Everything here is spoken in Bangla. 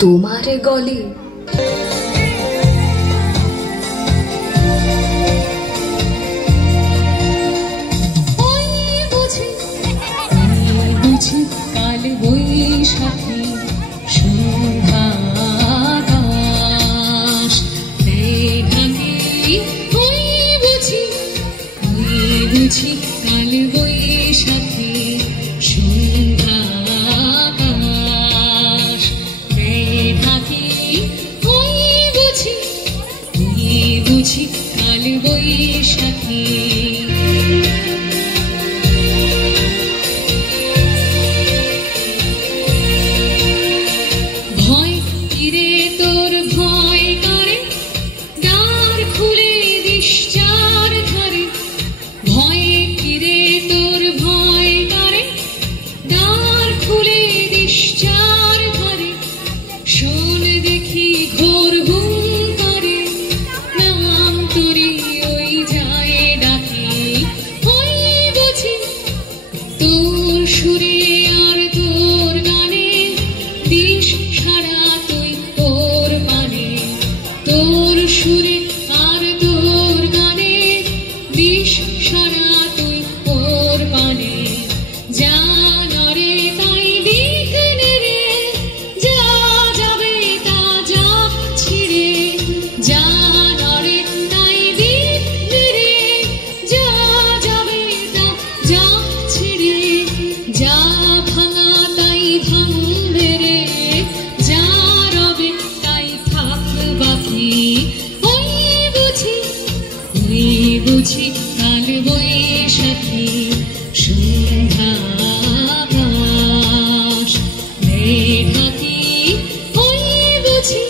তোমার গলে। কাল বৈশাখী সন্ধ্যাকাশ মেঘাকে ওই বুঝি কাল বৈশাখী সন্ধ্যাকাশ মেঘাকে ওই বুঝি কাল বৈশাখী। তোর সুরে আর তোর গানে দিস সারা তুই তোর মানে, তোর সুরে আর তোর গানে দিস সারা তুই তোর মানে। জানরে তাই দিক নেড়ে যা যাবে তা যা ছিড়ে, জানরে তাই দিক নেড়ে যা যাবে তা যা ছিড়ে, যা ভাঙা তাই ভাঙবে রে, যা রবে তাই থাক বাকি। ওই বুঝি কাল বৈশাখী সন্ধ্যাকাশ মেঘাকে ওই বুঝি